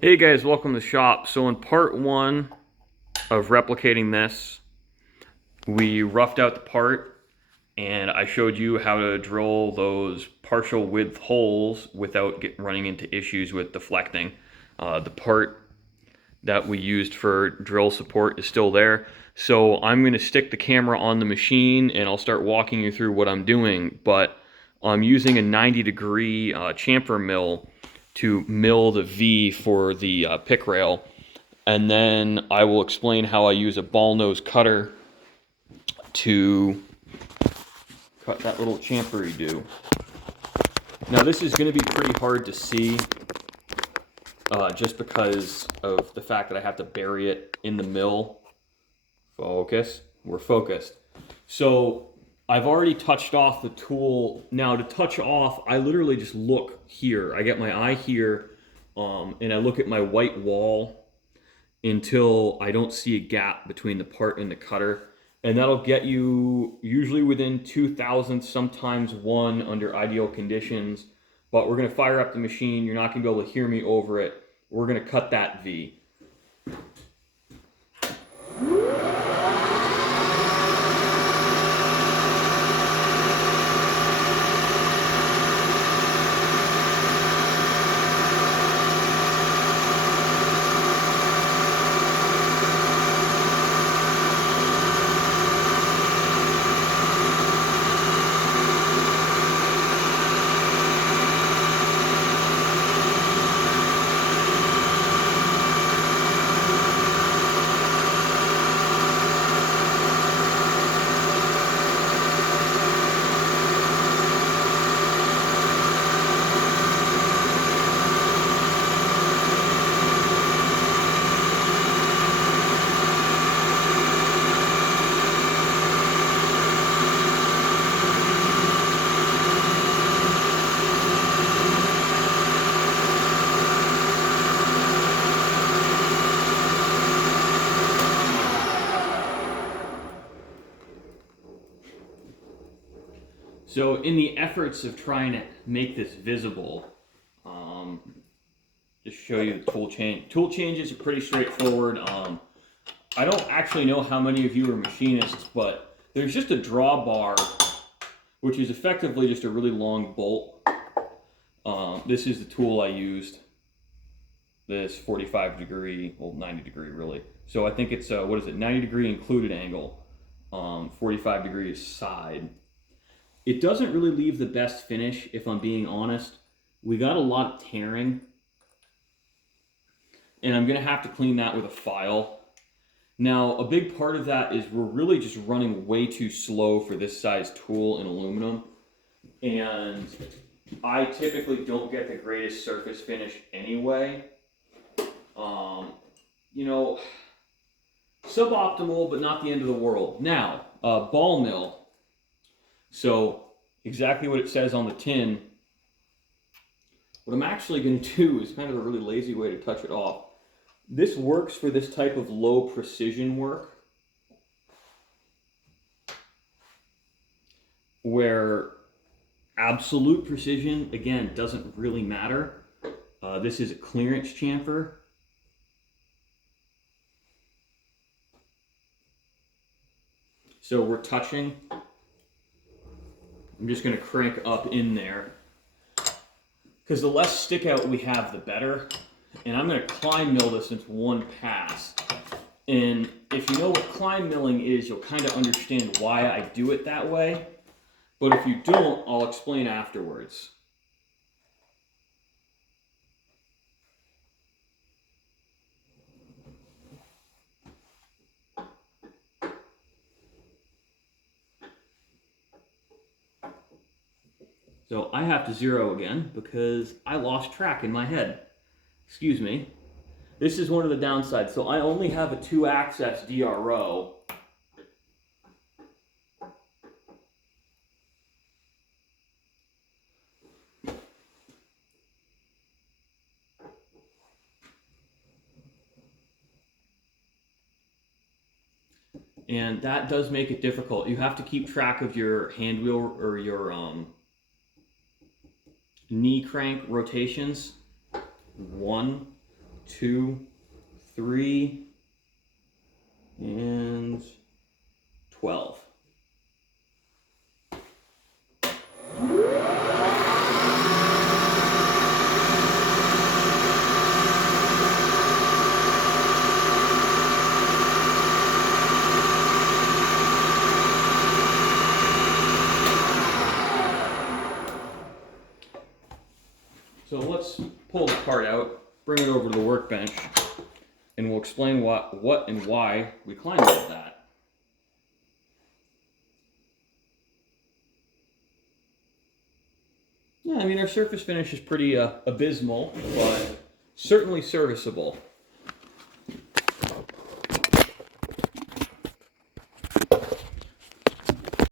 Hey guys, welcome to the shop. So in part one of replicating this, we roughed out the part and I showed you how to drill those partial width holes without running into issues with deflecting. The part that we used for drill support is still there. So I'm going to stick the camera on the machine and I'll start walking you through what I'm doing. But I'm using a 90-degree chamfer mill to mill the V for the pick rail. And then I will explain how I use a ball nose cutter to cut that little chamfer do. Now this is going to be pretty hard to see just because of the fact that I have to bury it in the mill. Focus. We're focused. So I've already touched off the tool. Now to touch off, I literally just look here. I get my eye here and I look at my white wall until I don't see a gap between the part and the cutter. And that'll get you usually within 2 thousandths, sometimes one under ideal conditions. But we're going to fire up the machine. You're not going to be able to hear me over it. We're going to cut that V. So in the efforts of trying to make this visible, just show you the tool change. Tool changes are pretty straightforward. I don't actually know how many of you are machinists, but there's just a drawbar, which is effectively just a really long bolt. This is the tool I used. This 45 degree, well 90 degree really. So I think it's, 90 degree included angle, 45 degrees side. It doesn't really leave the best finish, if I'm being honest. We got a lot of tearing, and I'm going to have to clean that with a file. Now, a big part of that is we're really just running way too slow for this size tool in aluminum, and I typically don't get the greatest surface finish anyway. You know, suboptimal, but not the end of the world. Now, ball mill. So exactly what it says on the tin. What I'm actually going to do is kind of a really lazy way to touch it off. This works for this type of low precision work where absolute precision, again, doesn't really matter. This is a clearance chamfer. So we're touching. I'm just going to crank up in there because the less stick out we have, the better. And I'm going to climb mill this into one pass. And if you know what climb milling is, you'll kind of understand why I do it that way. But if you don't, I'll explain afterwards. So I have to zero again because I lost track in my head. Excuse me. This is one of the downsides. So I only have a 2-axis DRO. And that does make it difficult. You have to keep track of your hand wheel or your knee crank rotations. 1, 2, 3, and 12. So let's pull the part out, bring it over to the workbench, and we'll explain what and why we climbed like that. Yeah, I mean, our surface finish is pretty abysmal, but certainly serviceable.